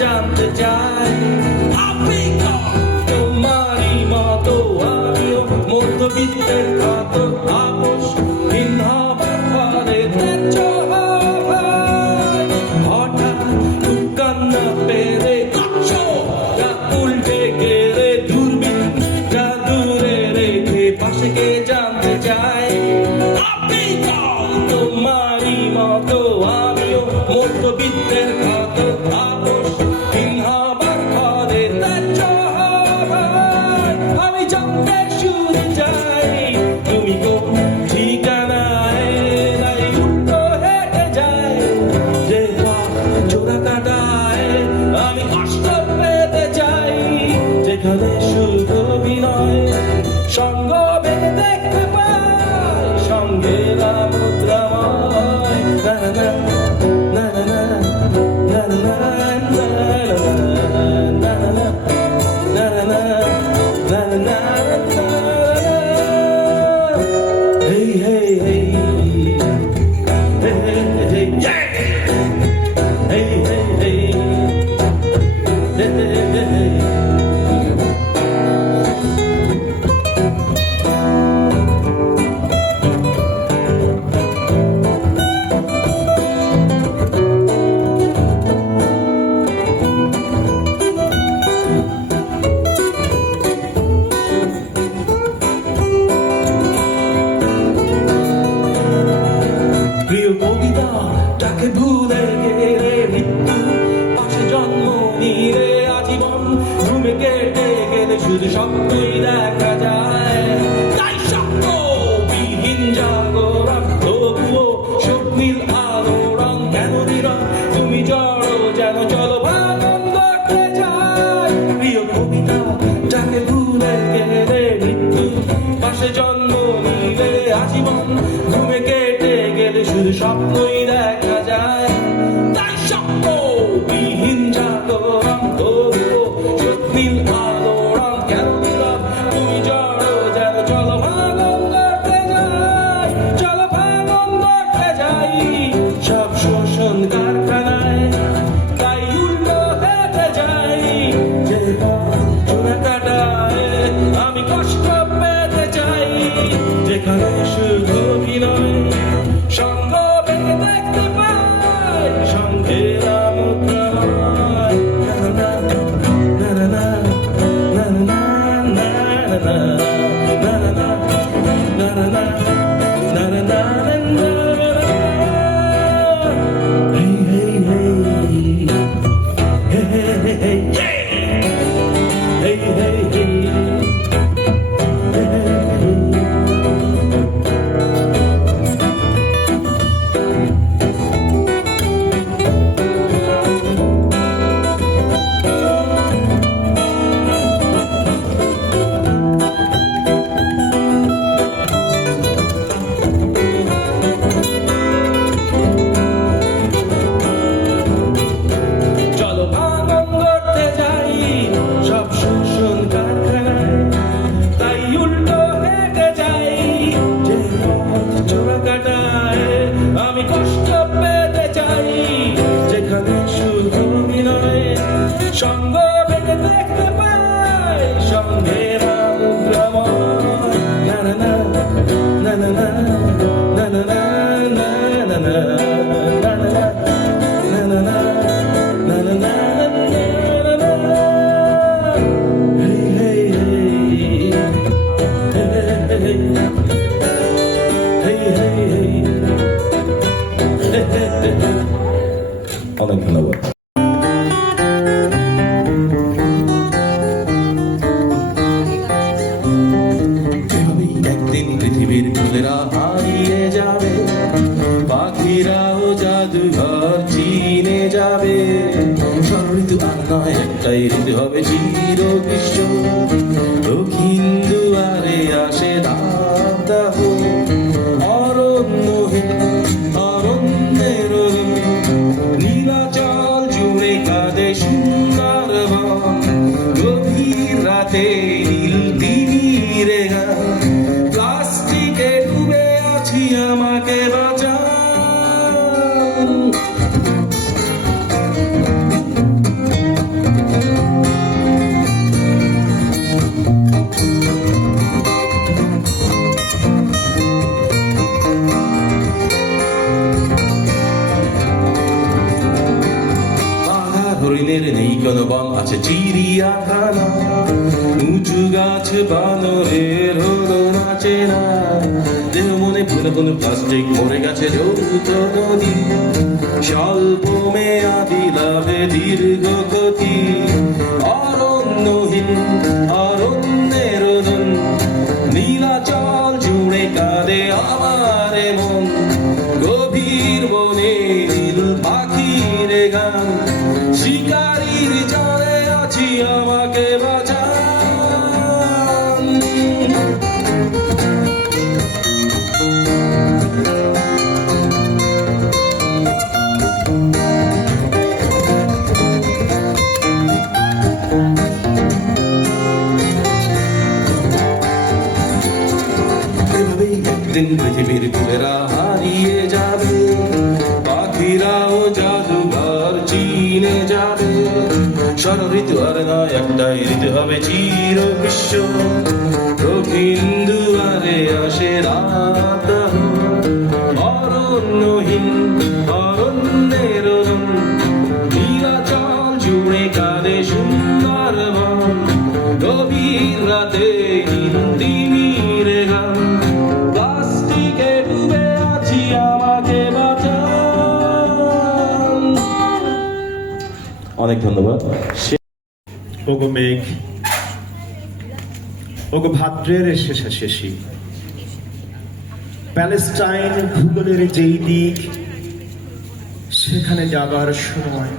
জানতে চাই তোমারই মতো আমিও মধ্যবিত্তের কত আপোষ হঠাৎ কান্না পেরে উল্টে গেলে দূরবীন যা দূরে রেখে পাশে কে জানতে চাই তোমারই মতো আমিও মধ্যবিত্তের কত আপোষ আমি জানতে শুরু চাই তুমি কোন ঠিকানায় নাই উল্টো হেঁটে যায় যে জোড়া কাটায় আমি কষ্ট পেতে চাই যেখানে শুধু অভিনয় সঙ্গ বেঁধে দেখতে পাই সঙ্গে মুদ্রাময় না না না না না তাকে ভুলে গেলে মৃত্যু পাশে জন্ম নিলে আজীবন ঘুমে কেটে গেলে শুধু স্বপ্নই দেখা যায় তাই স্বপ্নবিহীন জাগরণ তবুও স্বপ্নীল আলোড়ন কেন নীরব তুমি জড়ো যেন চলো ভাঙন করতে যায় প্রিয় কবিতা যাকে ভুলে গেলে মৃত্যু পাশে জন্ম নিলে আজীবন ঘুমে কেটে গেলে শুধু স্বপ্নই দেখা যায় তাই স্বপ্নবিহীন জাগরণ তবুও স্বপ্নীল আলোড়ন কেন নীরব তুমি জড়ো যেন চলো ভাঙন করতে যাই চলো ভাঙন করতে যাই সব শোষণ কারখানায় তাই উল্টো হেঁটে যাই যে জোড়া কাটায় আমি কষ্ট পেতে চাই যেখানে শুধু অভিনয় সঙ্গ বেঁধে দেখতে পাই সঙ্গে মুদ্রাময় সঙ্গ বেঁধে দেখতে পাই সঙ্গে মুদ্রাময় না না না না না না না না না না অনেক ধন্যবাদ। একদিন পৃথিবীর ফুলেরা হারিয়ে যাবে, পাখি একটাই ঋতু হবে চির গ্রীষ্ম। দক্ষিণ দুয়ারে আসে দাহ, অরণ্যহীন অরণ্যের নীলাচল জুড়ে কাঁদে সুন্দরবন। গভীর রাতে নীল তীরে গান, প্লাস্টিকে ডুবে আছি আমাকে বাঁচান। হরিণের নেই কোনো বন, আছে চিড়িয়াখানা। উঁচু গাছ বানরের হলো নাচে না। দেহ মনে পুরো কোনো প্লাস্টিক মরে গেছে যৌথ নদী। স্বল্প মেয়াদি লাভে দীর্ঘ ক্ষতি। অরণ্যহীন অরণ্যের রোদন, নীলাচল জুড়ে কাঁদে আমার মন। গভীর বনে নীল পাখির গান, শিকারীর জালে আছি আমাকে বাঁচান। এভাবেই একদিন পৃথিবীর ফুলেরা হারিয়ে যাবে, পাখিরাও জাদুঘর চিনে যাবে। ষড় ঋতু আর নয়, একটাই ঋতু হবে চির বিশ্ব। দক্ষিণ দুয়ারে আসে রাত, অরণ্যহীন অরণ্যের নীলাচল জুড়ে কাঁদে সুন্দরবন। গভীর রাতে নীল গান, প্লাস্টিকে ডুবে আছি আমাকে বাঁচান। অনেক ধন্যবাদ। ওগো মেঘ, ওগো ভাদ্রের শেষাশেষি, প্যালেস্টাইন ভূগোলের যেই দিক, সেখানে যাবার সময়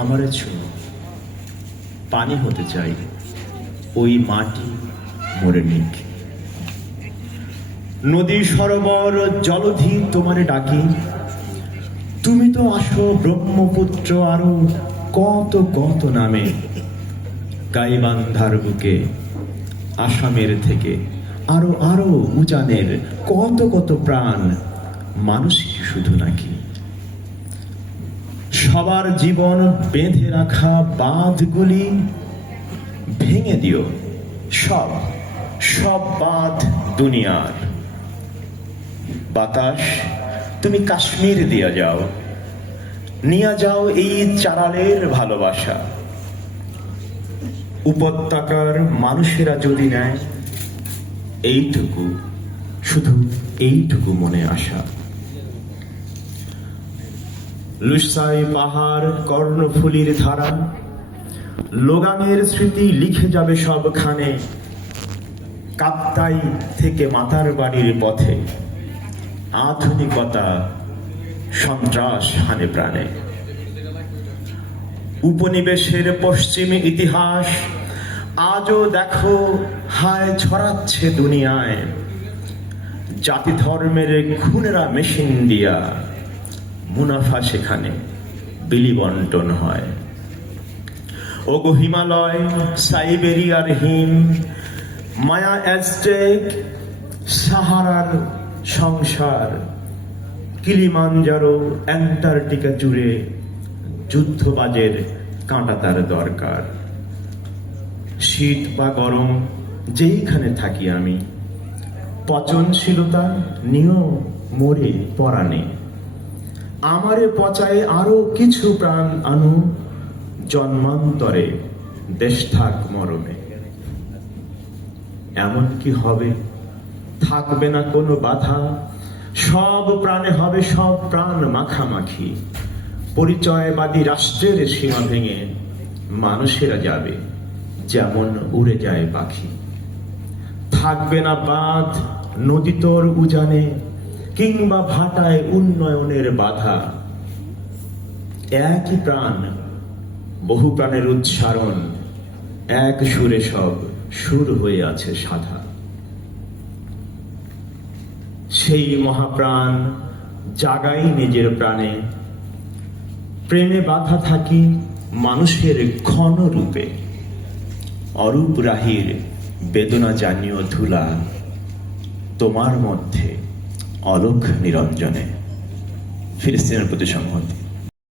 আমারে ছুঁয়ো। পানি হতে চাই, ওই মাটি মরে নিক। নদী সরোবর জলধি তোমারে ডাকি, তুমি তো আসো ব্রহ্মপুত্র আরো কত কত নামে। গাইবান্ধার বুকে আসামের থেকে আরো আরো উজানের কত কত প্রাণ, মানুষই শুধু নাকি। সবার জীবন বেঁধে রাখা বাঁধগুলি ভেঙে দিও, সব সব বাঁধ দুনিয়ার। বাতাস তুমি কাশ্মীর দিয়া যাও, নিয়ে যাও এই চারালের ভালোবাসা। উপত্যকার মানুষেরা যদি নেয় এইটুকু, শুধু এইটুকু মনে আসা। লুসাই পাহাড় কর্ণফুলীর ধারা, লোগানের স্মৃতি লিখে যাবে সবখানে। কাপ্তাই থেকে মাতার বাড়ির পথে আধুনিকতা সন্ত্রাস হানে প্রাণে। উপনিবেশের পশ্চিমী ইতিহাস আজও দেখো হায় ছড়াচ্ছে দুনিয়ায়। জাতি ধর্মের খুনেরা মেশিন দিয়া, মুনাফা সেখানে বিলি বন্টন হয়। ওগো হিমালয়, সাইবেরিয়ার হিম, মায়া অ্যাজটেক, সাহারার সংসার, কিলিমাঞ্জারো অ্যান্টার্কটিকা জুড়ে যুদ্ধবাজের কাঁটা তার দরকার। শীত বা গরম যেইখানে থাকি আমি, পচনশীলতা নিয়েও মরে পরাণে। আমারে পচায় আরো কিছু প্রাণ আনু, জন্মান্তরে দেশ থাক মরণে। এমন কি হবে, থাকবে না কোনো বাধা, সব প্রাণে হবে সব প্রাণ মাখামাখি। পরিচয়বাদী রাষ্ট্রের সীমা ভেঙে মানুষেরা যাবে যেমন উড়ে যায় পাখি। থাকবে না বাঁধ নদী তোর উজানে, কিংবা ভাটায় উন্নয়নের বাধা। একই প্রাণ বহু প্রাণের উচ্চারণ, এক সুরে সব সুর হয়ে আছে সাধা। সেই মহাপ্রাণ জাগাই নিজের প্রাণে, প্রেমে বাধা থাকি মানুষের ক্ষণ রূপে। অরূপ রাহির বেদনা জানিও ধুলা, তোমার মধ্যে অলোক নিরঞ্জনে। ফিলিস্তিনের প্রতি সংহতি।